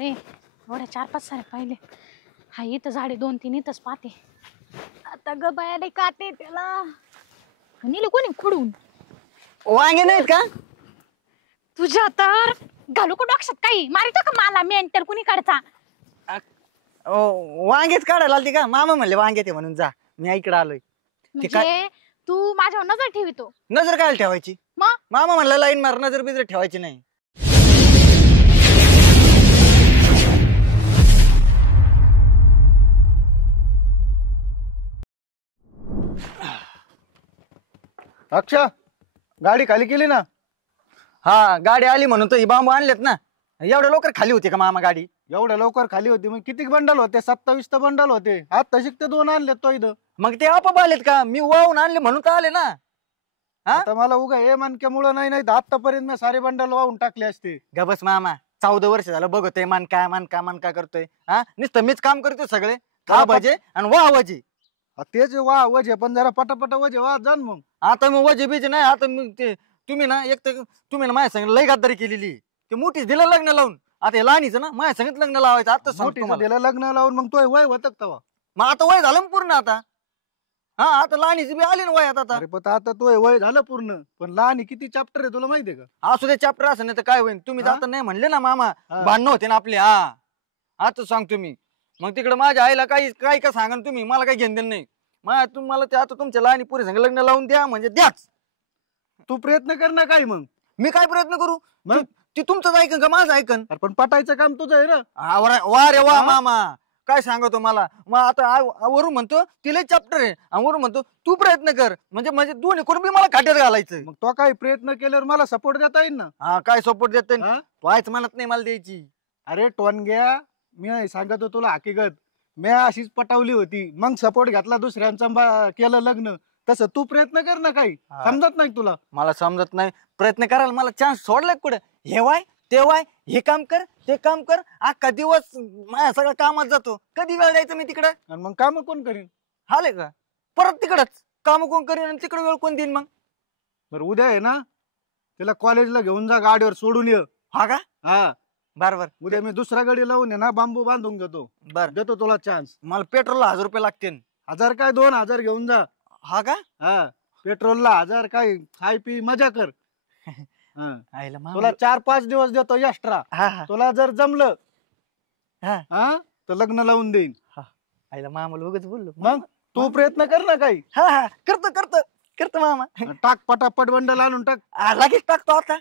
बापरे एवढ्या 4-5 सारे पाहिले. हा इथं झाडे 2-3 इथंच पाहते. आता ग बाया काटे त्याला नेले कोणी खुडून. वांगे नाहीत का तुझ्या तर घालू का डोक्यात काही मारितो का मला मेंटर कुणी काढता. वांगेच काढायला आलती का मामा म्हणले वांगे ते म्हणून जा मी इकडे आलोय. म्हणजे तू माझ्यावर नजर ठेवितो. नजर काय ठेवायची मग मामा म्हणलं लाईन मार नजर बिजर ठेवायची नाही. अक्षा गाडी खाली केली ना. हा गाडी आली म्हणून तर ही बांबू आणलेत ना. एवढ्या लवकर खाली होती का मामा गाडी. एवढ्या लवकर खाली होती मग किती बंडल होते 27 तर बंडल होते. आता शिकते 2 आणले तो इथं. मग ते आपोआप आलेत का मी वाहून आणले म्हणून तर आले ना. आता मला उगा हे मानक्यामुळं नाही तर आतापर्यंत मी सारे बंडल वाहून टाकले असते. गबस मामा 14 वर्ष झालं बघतोय मन काय करतोय. हा नुसतं मीच काम करतोय सगळे खा भाजे आणि वाह वाजे. तेच वा वजे पण जरा पटापट वजे वा जाण मग. आता मग वजे बीजे नाही आता मग ते तुम्ही ना एक तर तुम्ही ना माझ्या संग लय गद्दारी केलेली. ते मोठीच दिलं लग्न लावून आता हे लहानीचं ना माझ्या संगत लग्न लावायचं आता मोठीचं दिलं लग्न लावून मग तो वय होत तवा. मग आता वय झालं पूर्ण आता. हा आता लहानीची बी आली ना वयात आता. अरे पण आता तो वय झालं पूर्ण पण लहानी किती चॅप्टर आहे तुला माहितीये का. असू दे चॅप्टर असं नाही तर काय होईल. तुम्ही हा? आता नाही म्हणले ना मामा हा. भांडणं होते ना आपले. हा आता सांगतो मी मग तिकडे माझ्या आईला काही काय का सांगा तुम्ही मला काही घेणं देणं नाही. तुम्हाला ते आता तुमच्या लहानी पुरी संग लग्न लावून द्या म्हणजे द्याच. तू प्रयत्न कर ना काय मग. मी काय प्रयत्न करू मग? ती तुमचंच ऐकन का माझं ऐकन. अरे पण पटायचं काम तुझं आहे ना. वा रे वा हा? मामा काय सांगतो मला. मग आता वरून म्हणतो तिला चॅप्टर आहे आणि वरून म्हणतो तू प्रयत्न कर म्हणजे म्हणजे दोन्ही करून बी मला खाट्यात घालायचं. मग तो काही प्रयत्न केल्यावर मला सपोर्ट देता येईल ना. हा काय सपोर्ट देत हा? व्हायच म्हणत नाही मला द्यायची. अरे टोनग्या मी सांगतो तुला हकीकत. मी अशीच पटावली होती मग सपोर्ट घेतला दुसऱ्यांचा केलं लग्न. तसं तू प्रयत्न कर ना काही. हा. समजत नाही तुला. मला समजत नाही प्रयत्न करायला मला चान्स सोडलाय कुठे. हे वाय ते वाय हे काम कर ते काम कर अख्खा दिवस माझ्या सगळं कामात जातो. कधी वेळ द्यायचं मी तिकडे. आणि मग काम कोण करीन. हाले का परत तिकडच काम कोण करीन आणि तिकडे वेळ कोण देईन मग. बरं उद्या आहे ना तिला कॉलेजला घेऊन जा गाडीवर सोडून ये. हा का हा बरोबर उद्या मी दुसऱ्या गाडी लावून ये ना बांबू बांधून घेतो. बर देतो तुला चान्स. मला पेट्रोलला 1000 रुपये लागतील. 1000 काय 2000 घेऊन जा. हा का हा पेट्रोलला 1000 काय खाय पी मजा कर. हा. आईला मामा. तुला 4-5 दिवस देतो एक्स्ट्रा. हा हा तुला जर जमलं हा हा तर लग्न लावून देईन. आईला मामाला उगाच बोललो. मग तू प्रयत्न कर ना काही. हा हा करतो करतो करतो मामा. टाक पटापट बंडल आणून टाक. लगेच टाकतो आता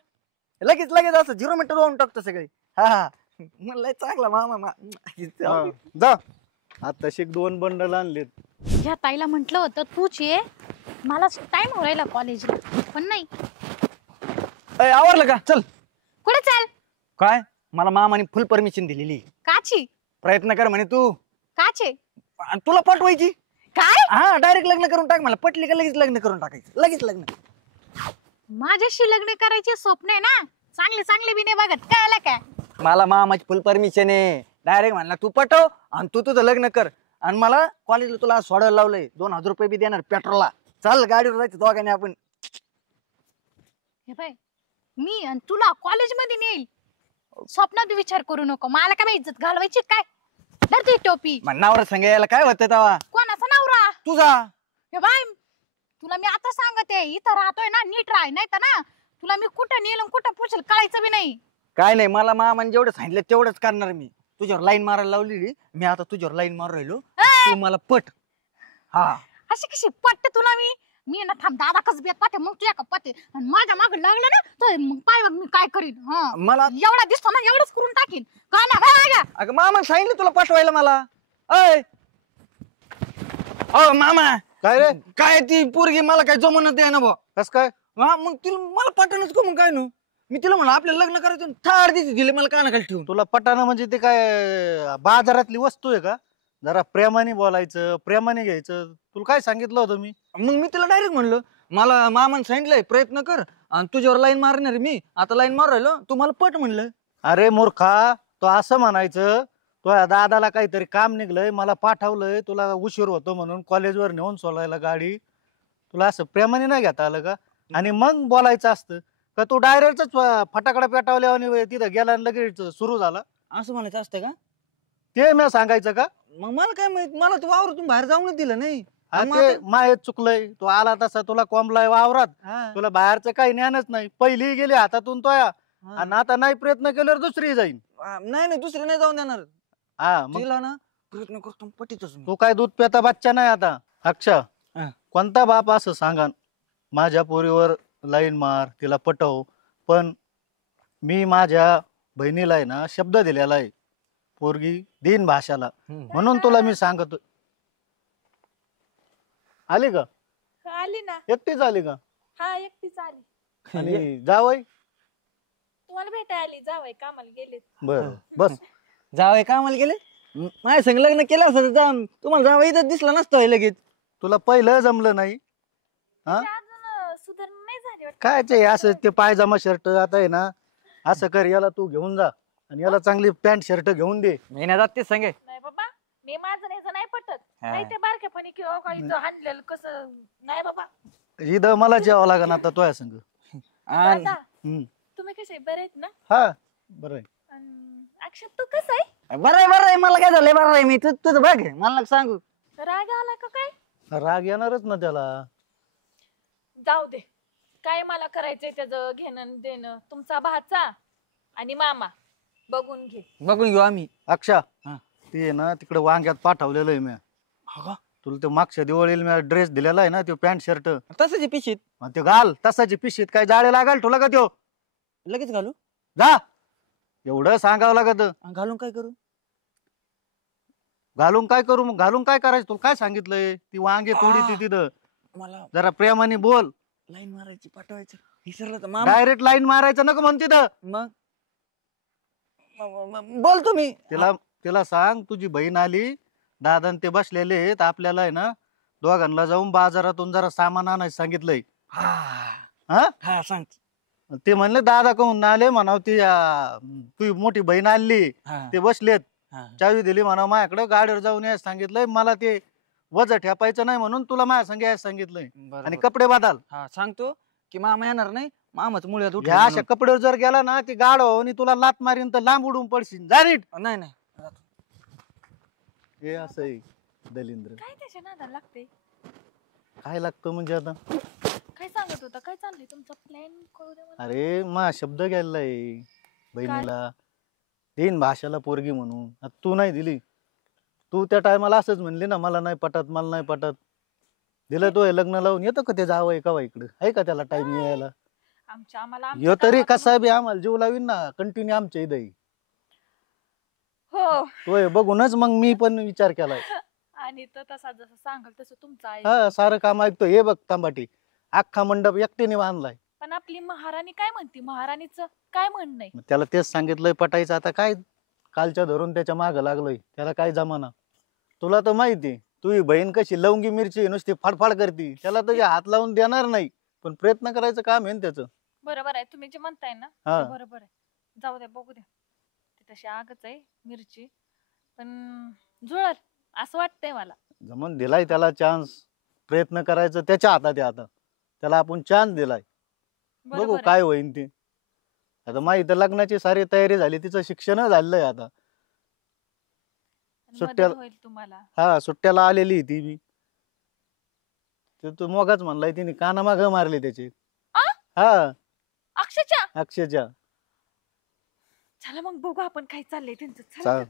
लगेच लगेच असं 0 मिनिटं लावून टाकतो सगळे. हा हा म्हणलंय चांगला मामा हा. जा आता शिक 2 बंडल आणलेत. ह्या ताईला म्हंटल होतं तूच ये मला टाइम हो राहिला कॉलेजला पण नाही. आवरलं का चल. कुठे चाल. काय मला मामाने फुल परमिशन दिलेली. काची प्रयत्न कर म्हणे तू. काचे आणि तुला पटवायची. काय हा डायरेक्ट लग्न करून टाक मला पटली का लगेच लग्न करून टाकायचं लगेच लग्न. माझ्याशी लग्न करायचे स्वप्न आहे ना. चांगले चांगले बी नाही बघत काय आला काय. मला मामाची फुल परमिशन आहे. डायरेक्ट म्हणला तू पटव आणि तू तुझं लग्न कर आणि मला कॉलेजला तुला सोडायला लावलंय 2000 रुपये बी देणार पेट्रोलला. चाल गाडीवर जायचं दोघांनी आपण. हे बाय मी आणि तुला कॉलेज मध्ये नेईल स्वप्नात विचार करू नको. मला काय इज्जत घालवायची काय. धरती टोपी म्हणणावर संग यायला काय होतं तेव्हा. कोणाचा नवरा तुझा. हे बाय तुला मी आता सांगते इथं राहतोय ना नीट राह नाही तर ना तुला मी कुठं नेलं कुठं पुढचं कळायचं बी नाही. काय नाही मला मामाने जेवढं सांगितलं तेवढंच करणार मी. तुझ्यावर लाईन मारायला लावलेली मी आता तुझ्यावर लाईन मारून राहिलो. तू मला पट. हा अशी कशी पटते तुला मी ना थांब दादा कस बेत पाहते मग तुझ्या का पाहते आणि माझ्या माग लागलं ना तर मग पाय बघ मी काय करीन. हा मला एवढा दिसतो ना एवढंच करून टाकीन का ना. अगं मामा सांगितलं तुला पाठवायला मला. अय अ मामा काय रे काय ती पोरगी मला काय जमवण्यात आहे ना भाऊ. कस काय. हा मग तिला मला पटणच का मग काय नु. मी तिला म्हणलं आपल्याला लग्न करायचं थार दिली दिले मला कानाखाली ठेवून. तुला पटाना म्हणजे ते काय बाजारातली वस्तू आहे का. जरा प्रेमाने बोलायचं प्रेमाने घ्यायचं. तुला काय सांगितलं होतं मी. मग मी तिला डायरेक्ट म्हणलं मला मामाने सांगितलंय प्रयत्न कर आणि तुझ्यावर लाईन मारणार मी आता लाईन मार राहिलो तू मला पट म्हणलं. अरे मूर्खा तो असं म्हणायचं तो दादाला काहीतरी काम निघलंय मला पाठवलंय तुला उशीर होतो म्हणून कॉलेजवर नेऊन सोडायला गाडी. तुला असं प्रेमाने नाही घेता आलं का. आणि मग बोलायचं असतं का तू डायरेक्टच फटाकडा पेटावल्या आणि तिथं गेला लगेच सुरू झाला. असं म्हणायचं असतं का? ते मी सांगायचं का? मग मला काय माहित, मला तू वावरातून बाहेर जाऊनच दिलं नाही. हा, मग ते आता- माहेर चुकलंय. तू आला तसा तुला कोंबलाय वावरात, हा, तुला बाहेरचं काही ज्ञानच नाही. पहिली गेली हातातून तोया, हा. आणि आता नाही प्रयत्न केल्यावर दुसरी जाईन. नाही नाही, दुसरे नाही जाऊन देणार. हा मग तिला ना प्रयत्न करतो, पटीतच मी. तू काय दूध पेता बच्चा नाही आता. अक्षा, हा. कोणता बाप असं सांगा माझ्या पोरीवर लाईन मार, तिला पटव, पण मी माझ्या बहिणीला आहे ना शब्द दिलेला आहे, पोरगी देईन भाषाला, म्हणून तुला मी सांगतो. आली का? आली ना. एकटीच आली का? हा एकटीच आली. आणि जावई? तुम्हाला भेटायला आली, जावई कामाला गेलेत. बर बस. जावय कामाला गेले. माझ्या संग लग्न केलं असतं तर जाऊन तुम्हाला जावं इथं दिसला नसतं लगेच. तुला पहिलं जमलं नाही. हा? ते अजून सुधारणा नाही झाली वाटतं. काय ते असं ते पायजामा शर्ट आता आहे ना, असं कर, याला तू घेऊन जा आणि याला चांगली पॅन्ट शर्ट घेऊन दे. महिन्यात तेच सांगे. नाही बाबा, मी माझं न्यायचं नाही पटत. हा. नाही ते बारक्यापणी किंवा काही इथं हाणलेलं कसं नाही बाबा. इथं मला जेवावं लागेल आता तुझ्या संग. दादा, हम्म. तुम्ही कसे बरे आहेत ना? हा बरं आहे. अक्षत तू कसं आहे? बरं आहे, मला काय झालंय, बरं आहे मी. तुझं बघ, मला नको सांगू. राग आला का काय? राग येणारच ना त्याला. जाऊ दे, काय मला करायचंय त्याचं घेणं देणं. तुमचा भाचा आणि मामा बघून घे. बघून घेऊ आम्ही. अक्षा, हा. ते आहे ना तिकडे वांग्यात पाठवलेलं आहे मी. तुला ते मागच्या दिवाळीला मी ड्रेस दिलेला आहे ना, तो पॅन्ट शर्ट, तसंच पिशीत ते घाल. तसाची पिशीत काय जाळे लागाल तुला का त्यो? लगेच घालू. जा, एवढं सांगावं लागत. घालून काय करू? घालून काय करू? मग घालून काय करायचं? तुला काय सांगितलंय? ती वांगे तोडी ती तिथं. मला जरा प्रेमाने बोल. लाईन मारायची, पाठवायचं. विसरलं तर मामा. डायरेक्ट लाईन मारायचं नको म्हण तिथं. मग बोलतो मी. तिला सांग तुझी बहीण आली, दादा ते बसलेले आहेत, आपल्याला आहे ना दोघांना जाऊन बाजारातून जरा सामान आणायचं सांगितलंय. हा हा हा, सांग. ते म्हणले दादा कहून आले म्हणाव, ती तुझी मोठी बहीण आली, हा, ते बसलेत, हा. चावी दिली म्हणाव माझ्याकडे, गाडीवर जाऊन यायला सांगितलंय. मला ते वज ठेपायचं नाही म्हणून तुला माझ्या संग यायला सांगितलंय. बरं, आणि बरं. कपडे बदल. हा, सांगतो की मामा येणार नाही, मामाच मुळ्यात उठलं ह्या अशा म्हणून. कपड्यावर जर गेला ना, ती गाड आणि तुला लात मारीन तर लांब उडून पडशील. जा नीट. नाही नाही. हे असं आहे दलिंद्र. काय त्याच्या नादाला लागते? काय लागतं म्हणजे आता? काय सांगत होता? काय चाललंय तुमचा प्लॅन? कळू दे मला. अरे मा शब्द गेलाय बहिणीला, देईन भाषाला पोरगी म्हणून. आता तू नाही दिली. तू त्या टायमाला असंच म्हणली ना, मला नाही पटत, मला नाही पटत. दिलं तो हे लग्न लावून. येतो का ते जावं का इकडे? आहे का त्याला टाइम यायला? आमच्या यो तरी कसा बी आम्हाला जीव लावीन ना, कंटिन्यू आमच्या इथे. हो. तो हे बघूनच मग मी पण विचार केलाय. आणि तो तसा जसं सांगाल तसं तुमचं आहे. हा, सारं काम ऐकतो. हे बघ तांबाटी, अख्खा मंडप एकटीने बांधलाय. पण आपली महाराणी काय म्हणते? महाराणीचं काय म्हणणं आहे? मग त्याला तेच सांगितलंय पटायचं. आता काय, कालच्या धरून त्याच्या मागं लागलोय, त्याला काय जमाना. तुला तर माहिती, तुझी बहीण कशी लवंगी मिरची नुसती फाडफाड करती, त्याला तुझे हात लावून देणार नाही, पण प्रयत्न करायचं काम आहे ना त्याचं. बरोबर आहे, तुम्ही जे म्हणताय ना हा. ते बरोबर आहे. जाऊ द्या, बघू द्या. ती तशी आगच आहे मिरची, पण जुळल असं वाटतंय मला. जमून दिलाय त्याला चान्स, प्रयत्न करायचं त्याच्या हातात आहे. आता त्याला आपण चान्स दिलाय, बघू बरोबर आहे. काय होईन ते. आता माहिती लग्नाची सारी तयारी झाली, तिचं शिक्षण झालंय आता. आणि सुट्ट्या- मदत होईल तुम्हाला. हा, सुट्ट्याला आलेली ती बी. ते तू मोगाच म्हणलाय, तिने कानामाग मारले त्याचे. आ? हा, अक्षरशः. अक्षरशः. चला मग बघू आपण काय चाललंय त्यांचं. चला. चाल.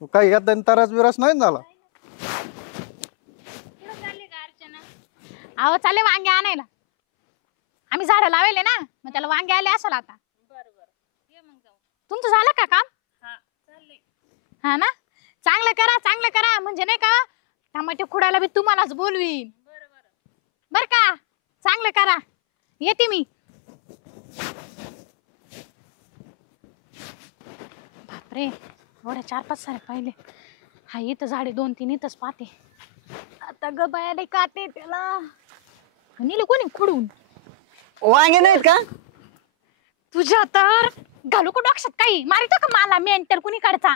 तू काही यात तरास बिरास नाही झाला? अहो चालले वांगे आणायला. आम्ही झाडं लावले ना, मग त्याला वांगे आले असेल आता. तुमचं झालं का काम? हा ना, चांगलं करा, चांगलं करा. म्हणजे नाही का, टमाटे खुडायला बी तुम्हालाच बोलवीन. बर का, चांगलं करा. येते मी. बापरे, एवढ्या 4-5 सारे पाहिले. हा, इथं झाडे 2-3 इथंच पाहते. आता गबायाला काटे त्याला. नेले कोणी खुडून? वांगे नाहीत का? तुझ्या तर घालू का डोक्षात काही? मारितो का मला मेंटर कुणी काढचा?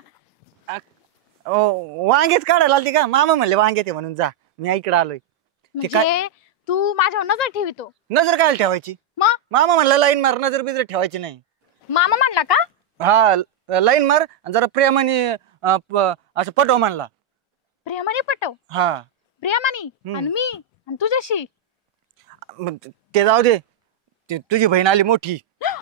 वांगेच काढायला आलती का? मामा म्हणले वांगे ते म्हणून जा, मी इकडे आलोय. ते काय? म्हणजे तू माझ्यावर नजर ठेवितो? नजर काय ठेवायची? मग मामा म्हणला लाईन मार, नजर बिजर ठेवायची नाही. मामा म्हणला का? हा लाईन मार आणि जरा प्रेमाने असं पटव म्हणला. प्रेमाने पटव. हा प्रेमाने आणि मी आणि तुझ्याशी. मग ते जाऊ दे. तुझी बहीण आली मोठी.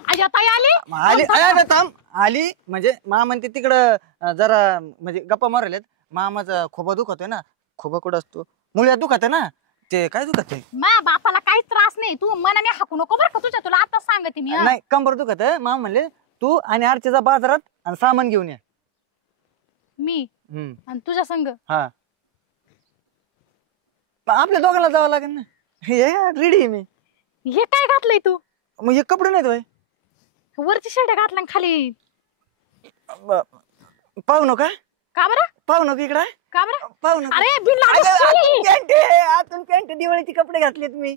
आजी ताई आली. आली थांब. आली म्हणजे मा म्हणते तिकडं जरा म्हणजे गप्पा मारल्यात. मामाचा खोबा दुखतोय ना. खोबा कुठं असतो? मुळ्यात दुखत आहे ना. ते काय दुखत आहे? मा बापाला काहीच त्रास नाही. तू मनाने हाकू नको बरं का. तुला आता सांगते मी. नाही कंबर दुखत आहे. मामा म्हणले तू आणि आरतीचा बाजारात आणि सामान घेऊन या. मी आणि तुझ्या संग. हा आपल्या दोघांना जावं लागेल ना. हे रेडी आहे मी. हे काय घातलंय तू? मग हे कपडे नाहीत होय? वरची शर्ट घातला खाली. पाहू नका. का बरं? पाहू नका इकडं. का बरं? पाहू नका. अरे बिन लागू. आतून पॅन्ट दिवाळीचे कपडे घातलेत मी.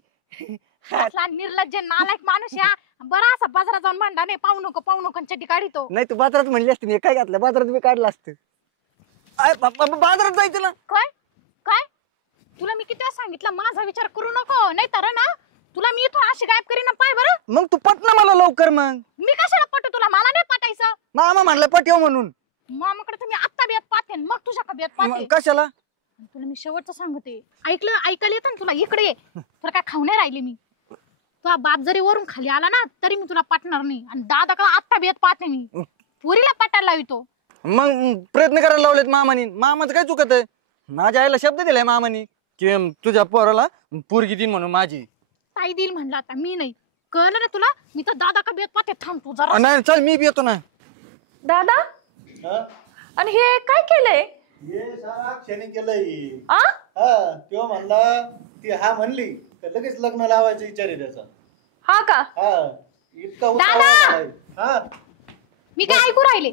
निर्लज्ज नालायक माणूस या. बरं असं बाजारात जाऊन भांडा नाही. पाहू नको चड्डी काढितो. नाही तू बाजारात म्हणली असते मी काय घातलं. बाजारात मी काढलं असतं. बाजारात जायचं ना. काय काय तुला मी किती वेळा सांगितलं माझा विचार करू नको. नाही तर ना तुला मी इथून अशी गायब करीन. पाय बरं. मग तू पट ना मला लवकर. मग मी कशाला पटू तुला? मला नाही पटायचं. मामा म्हणलं पटव म्हणून. मामाकडे तर मी आत्ता बेत पाहते मग तुझ्या बेत मग पाहते. कशाला? तुला मी शेवटचं सांगते. ऐकायला येतं ना तुला? इकडे ये. तुला काय खाऊ नाही राहिली मी. तुझा बाप जरी वरून खाली आला ना तरी मी तुला पटणार नाही. आणि दादाकडे आत्ता बेत पाहते मी. पुरीला पटायला लावितो. मग प्रयत्न करायला लावलेत मामानी. मामाचं काय चुकत आहे? माझ्या आईला शब्द दिलाय मामानी की तुझ्या पोराला पोरगी देईन म्हणून माझी. ताई देईल म्हणला आता मी नाही. कळलं ना तुला? मी तर दादा का बेत पाहते. थांब तू जरा. नाही चल मी बी येतो ना. दादा आणि हे काय केलंय? हे सारा क्षणी केलंय. आ हा तो म्हणला ती हा म्हणली तर लगेच लग्न लावायचा विचार आहे त्याचा. हा का? हा इतका दादा! हा मी काय ऐकू राहिले?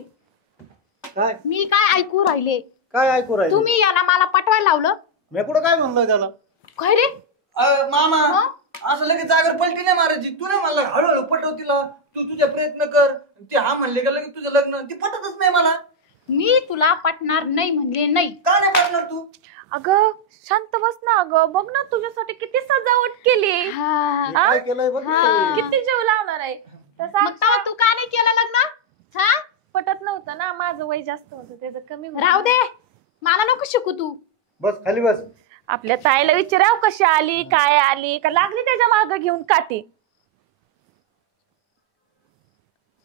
काय मी काय ऐकू राहिले? काय ऐकू राहिले? तुम्ही याला मला पटवायला लावलं. मी कुठं काय म्हणलोय त्याला? काय रे? मामा असं लगेच जागर पलटी नाही मारायची. तू नाही म्हणलं हळूहळू पटव तिला. तू तुझा प्रयत्न कर. ते हा म्हणले का लगेच तुझं लग्न. ती पटतच नाही मला. मी तुला पटणार नाही म्हणले नाही. का नाही पटणार तू? अगं शांत बस ना. अगं बघ ना तुझ्यासाठी किती सजावट केली. हे काय केलंय बघ ते. किती जीव लावणार आहे. मग तेव्हा तू का नाही केलं लग्न? हा पटत नव्हतं ना. माझं वय जास्त होतं त्याचं कमी होतं. राहू दे. मला नको शिकू तू. बस खाली बस. आपल्या ताईला विचाराव कशी आली काय आली का लागली त्याच्या माग घेऊन काठी.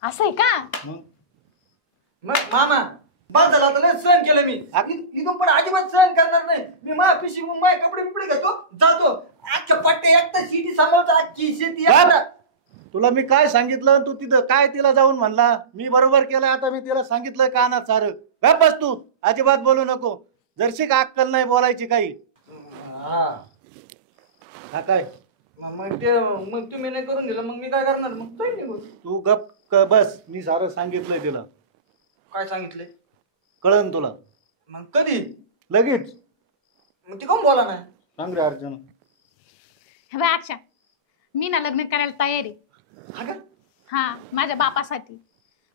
असं आहे का? मग मामा बाद झाला आता लय सहन केलं मी. इथून पण अजिबात सहन करणार नाही. मी माझ्या पिशी माझे कपडे बिपडे घेतो जातो. अख्ख्या पट्टे एकटा शेती सांभाळतो. अख्खी शेती एकटा. तुला मी काय सांगितलं तू तिथं काय तिला जाऊन म्हणला? मी बरोबर केलं. आता मी तिला सांगितलंय कानात सारं. गप बस तू. अजिबात बोलू नको. जरशी का अक्कल नाही बोलायची काही. हा काय मग तुम्ही नाही करून दिलं मग मी काय करणार? मग काही नाही. तू गप बस. मी सारं सांगितलंय तिला. काय सांगितले? कळन तुला मग कधी? लगेच. मग ती कोण बोला नाही? सांग रे अर्जुन. हे बघ अक्षा, मी ना लग्न करायला तयार आहे. हा माझ्या बापासाठी.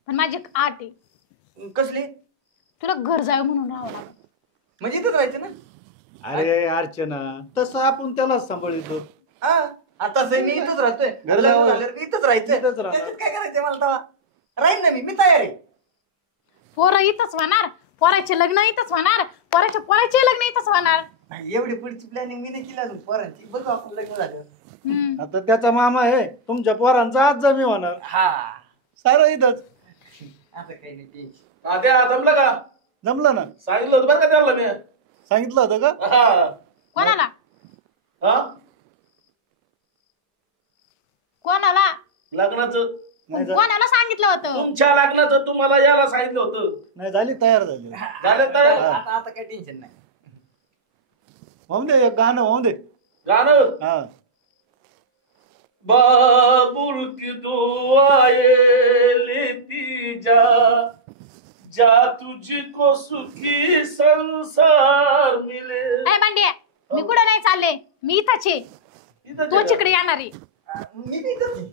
पण माझी एक आट आहे. कसली? तुला घर जावं म्हणून राहावं लागलं. म्हणजे इथंच राहायचं ना? अरे अर्चना तसं आपण त्यालाच सांभाळतो. आता मी इथंच राहतोय. घर लग्न जावं. झाल्यावर इथंच राहायचं. इथंच राहणार. त्याच्यात काय करायचं मला तेव्हा? राहीन ना मी तयार आहे. पोरं इथंच होणार. पोराचे लग्न इथंच होणार. पोराचे लग्न इथंच होणार. एवढी पुढची प्लॅनिंग मी नाही केली अजून पोरांची. बघू आपण लग्न झाल्यावर. आता त्याचा मामा आहे. तुमच्या पोरांचा आज जमी होणार. हा सारं इथंच. आता काही नाही टेन्शन. त्या जमलं का? जमलं ना. सांगितलं होतं बरं का त्याला मी. सांगितलं होतं का? हा. कोणाला? हा? कोणाला? लग्नाचं नाही कोणाला सांगितलं होतं? तुमच्या लग्नाचं तुम्हाला याला सांगितलं होतं. नाही झाली तयार झाली. झालं तयार? आता आता काही टेन्शन नाही. होऊन दे एक गाणं होऊन दे. गाणं हा बाबुल की दुआएं लेती जा जा तुझको सुखी संसार मिले. ए बंड्या, मी कुठं नाही चालले. मी इथंच आहे. इथं तो तिकडे येणार आहे. मी बी इथंच आहे.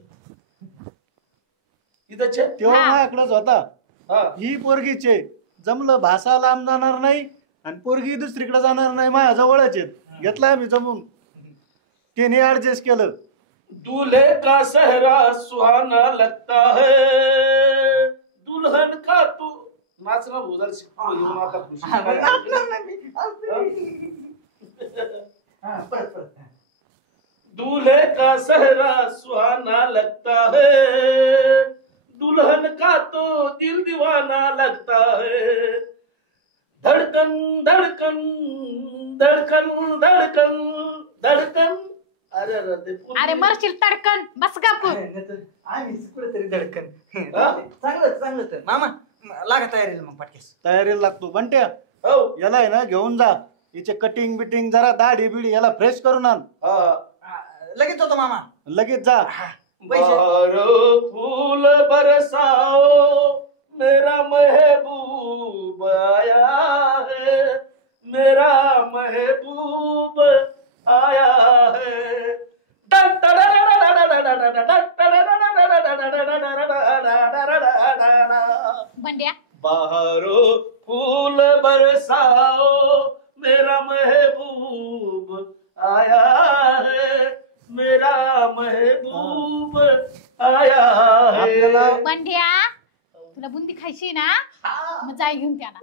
इथंच आहे? तेव्हा हा. माझ्याकडेच होता. हा. ही पोरगीचे जमलं भाषा लांब जाणार नाही आणि पोरगी दुसरीकडे जाणार नाही. माझ्या जवळच आहेत. घेतलाय आम्ही जमून. तिने ऍडजस्ट केलं. दूल्हे का सहरा सुहाना लगता है दुल्हन का तू नाच ना भोजल शिकतो येऊन आता खुशी हा, काय? नाचणार ना मी. हा, परत. दूल्हे का सहरा सुहाना लगता है, दुल्हन का तो दिल दीवाना लगता है। धड़कन धड़कन धड़कन धड़कन धड़कन अरे अरे ते पूर्ण- अरे मरशील तडकन बस गप. आम्ही कुठेतरी धडकन. हा? चांगलं तर मामा लागा तयारीला मग पटकेस. तयारीला लागतो बंट्या. हो याला आहे ना घेऊन जा, हिचे कटिंग बिटिंग जरा दाढी बिडी याला फ्रेश करून आण. हा लगेच होतो मामा. लगेच जा. पैसे बाहरों फूल बरसाओ मेरा महबूब आया है, मेरा महबूब आया है। बंड्या बाहरों फूल बरसाओ मेरा महबूब आया है, मेरा महबूब आया है। आपल्याला बंड्या तुला बुंदी खायची ना मग जाय घेऊन त्याला.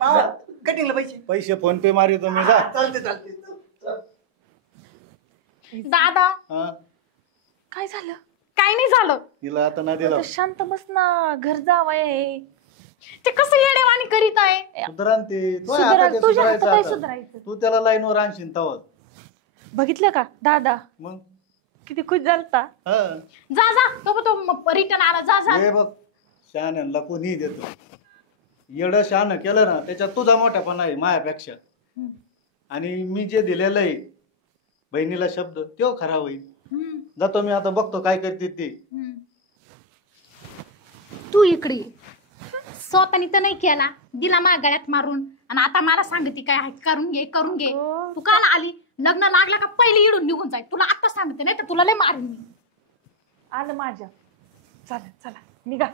मामा कटिंगला पैसे. पैसे फोन पे मारितो मी. जा. चालते. दादा हा, काय झालं? काय नाही झालं. तिला आता ना दिला आता शांत बस ना, घर जावं आहे. ते कसं येडेवाणी करीत आहे. सुधरण ते. तो सुधारा- आता ते तुझ्या हातात सुधारायचं काय आता. सुधारायचं? तू त्याला लाईनवर आणशील तवा बघितलं का दादा मग. किती खुश झालता. हा, जा तो रिटर्न आला. जा हे बघ शहाण्यांना कोणी देतो. येडं शहाणं केलं ना त्याच्यात तुझा मोठ्यापणा आहे मायापेक्षा. आणि मी जे दिलेलं आहे बहिणीला शब्द तो खरा होईल. हम्म, जातो मी आता, बघतो काय करते ते. हम्म. तू इकडे ये. स्वतःनी तर नाही केला, दिला माझ्या गळ्यात मारून आणि आता मला सांगते काय आहे, करून घे. तू काल आली, लग्न लागला का पहिले इडून निघून जाय. तुला आता सांगते नाही तर तुला लय मारून मी. आलं माझ्या. चला निघा.